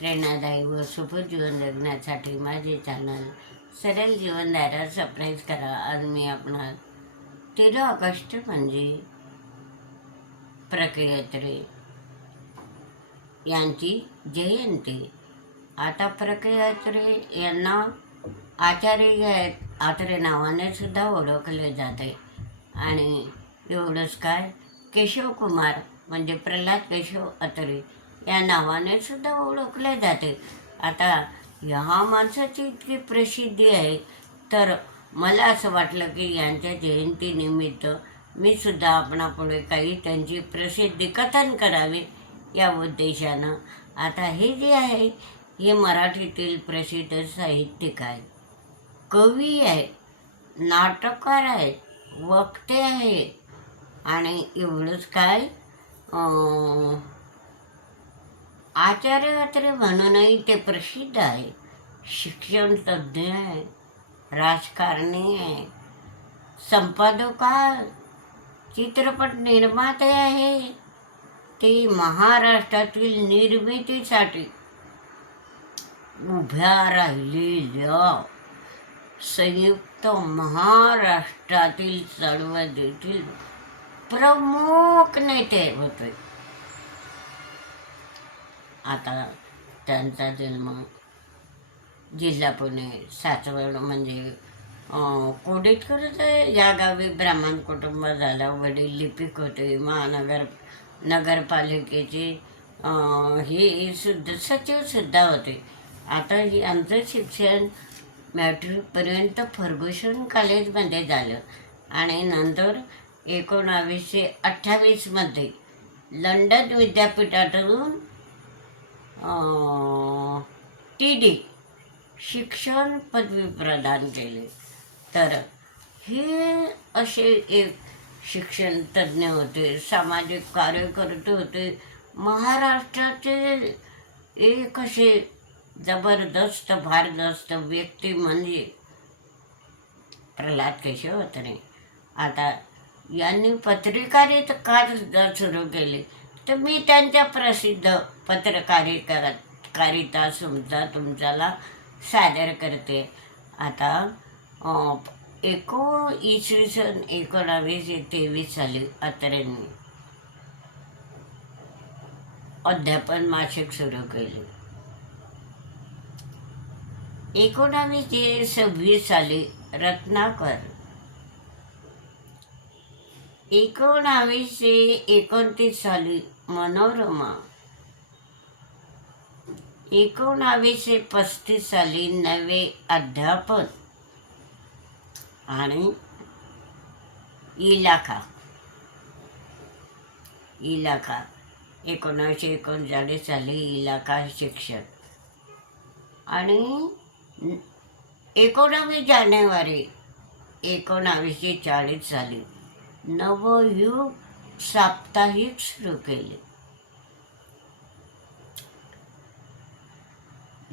प्रेरणादायी व सुफल जीवन जगण्यासाठी माझे चॅनल सरळ जीवनधारा सबस्क्राईब करा. आज मी आपणास तेरा ऑगस्ट म्हणजे प्रक्रियत्रे. यांची जयंती. आता प्रक्रियात्रे यांना आचार्य आहेत आत्रे नावाने सुद्धा ओळखले जाते. आणि एवढंच काय? केशव कुमार म्हणजे प्रल्हाद केशव अत्रे. या नावाने सुद्धा ओळखले जाते. आता ह्या माणसाची इतकी प्रसिद्धी आहे तर मला असं वाटलं की यांच्या जयंतीनिमित्त मी सुद्धा आपणापुढे काही त्यांची प्रसिद्धी कथन करावे या उद्देशानं. आता हे जे आहे हे मराठीतील प्रसिद्ध साहित्यिक आहे कवी आहे नाटककार आहेत वक्ते आहेत. आणि एवढंच काय आचार्य अत्रे म्हणूनही ते प्रसिद्ध आहे. शिक्षण तज्ज्ञ आहे राजकारणी आहे संपादका चित्रपट निर्माते आहे. ते महाराष्ट्रातील निर्मितीसाठी उभ्या राहिलेल्या संयुक्त महाराष्ट्रातील चळवळीतील प्रमुख नेते होते. आता त्यांचा जन्म जिल्हा पुणे सासवड म्हणजे कोडीतकरच आहे या गावी ब्राह्मण कुटुंब झालं वडील लिपिक होते महानगर नगरपालिकेचे हे सुद्धा सचिवसुद्धा होते. आता ही आमचं शिक्षण मॅट्रिकपर्यंत फर्ग्युसन कॉलेजमध्ये झालं. आणि नंतर एकोणावीसशे अठ्ठावीसमध्ये लंडन विद्यापीठातून टी डी शिक्षण पदवी प्रदान केले. तर हे असे एक शिक्षण तज्ज्ञ होते सामाजिक कार्यकर्ते होते. महाराष्ट्राचे एक असे जबरदस्त भारदस्त व्यक्ती म्हणजे प्रल्हाद केशव नाही आता यांनी पत्रकारित का सुरू केली. तर मी त्यांच्या प्रसिद्ध पत्रकारिता कारिता सुद्धा तुमच्याला सादर करते. आता एको इसवी सन एकोणावीसशे तेवीस साली अत्र्यांनी अध्यापन मासिक सुरू केले. एकोणावीसशे सव्वीस साली रत्नाकर एकोणावीसशे एकोणतीस साली मनोरमा. एकोणावीसशे पस्तीस साली नवे अध्यापन आणि इलाखा. इलाखा. एकोणावीसशे एकोणचाळीस साली इलाखा शिक्षण. आणि एकोणावीस जानेवारी एकोणावीसशे चाळीस साली नवयुग साप्ताहिक सुरू केले.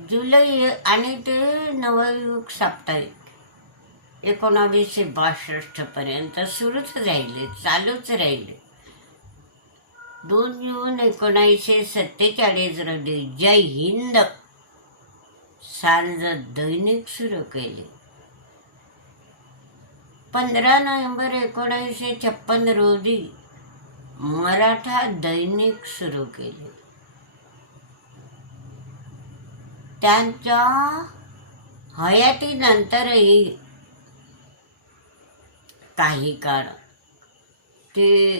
जुलै आणि ते नवयुग साप्ताहिक. एकोणावीसशे बासष्टपर्यंत सुरूच राहिले चालूच राहिले. दोन जून एकोणावीसशे सत्तेचाळीस रोजी जय हिंद सांज दैनिक सुरू केले. पंधरा नोव्हेंबर एकोणीसशे छप्पन रोजी मराठा दैनिक सुरू केले. त्यांच्या हयातीनंतरही काही काळ ते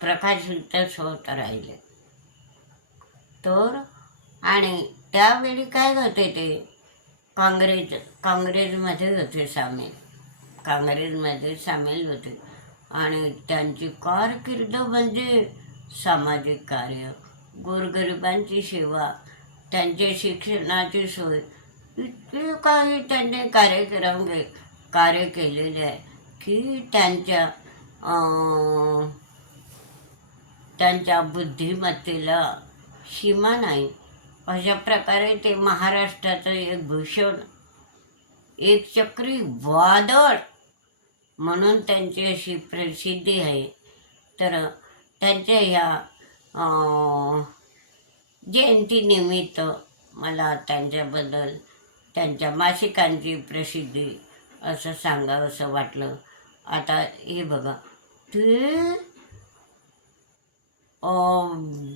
प्रकाशितच होत राहिले. तर आणि त्यावेळी काय होते ते? काँग्रेस काँग्रेसमध्ये होते सामील. काँग्रेसमध्ये सामील होते. आणि त्यांची कारकीर्द म्हणजे सामाजिक कार्य. गोरगरिबांची सेवा त्यांच्या शिक्षणाची सोय इतके काही त्यांनी कार्यक्रम कार्य केलेले आहे की त्यांच्या त्यांच्या बुद्धिमत्तेला सीमा नाही. अशा प्रकारे ते महाराष्ट्राचं एक भूषण एक चक्री वादळ म्हणून त्यांची अशी प्रसिद्धी आहे. तर त्यांच्या ह्या जयंतीनिमित्त मला त्यांच्याबद्दल त्यांच्या मासिकांची प्रसिद्धी असं सांगावं असं वाटलं. आता हे बघा. ते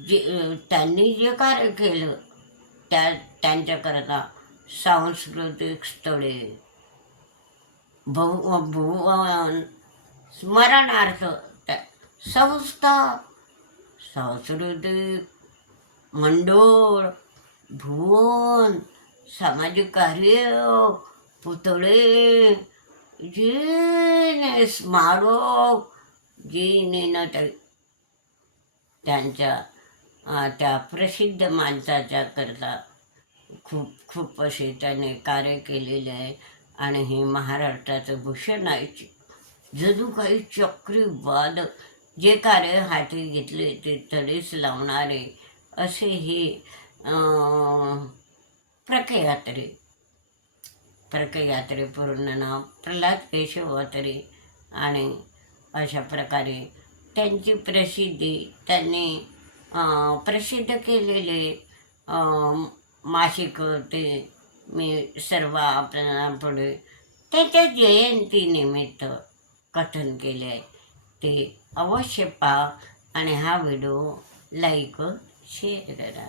जे त्यांनी जे कार्य केलं त्या त्यांच्याकरता सांस्कृतिक स्थळे भव भुवन स्मरणार्थ त्या संस्था सांस्कृतिक मंडोळ भुवन सामाजिक कार्य पुतळे जीने स्मारक जीने न त्यांच्या त्या प्रसिद्ध माणसाच्या करता खूप खूप असे त्याने कार्य केलेले आहे. आणि हे महाराष्ट्राचं भूषण आहे जणू काही चक्रीवाद जे कार्य हाती घेतले ते तडीस लावणारे असे हे प्रकयात्रे. प्रकयात्रे पूर्ण नाव प्रल्हाद केशव अत्रे आणि अशा प्रकारे त्यांची प्रसिद्धी त्यांनी प्रसिद्ध केलेले मासिक ते मी सर्व आपल्याला पुढे त्याच्या जयंतीनिमित्त कथन केले आहे ते अवश्य पहा आणि हा व्हिडिओ लाईक शेअर करा.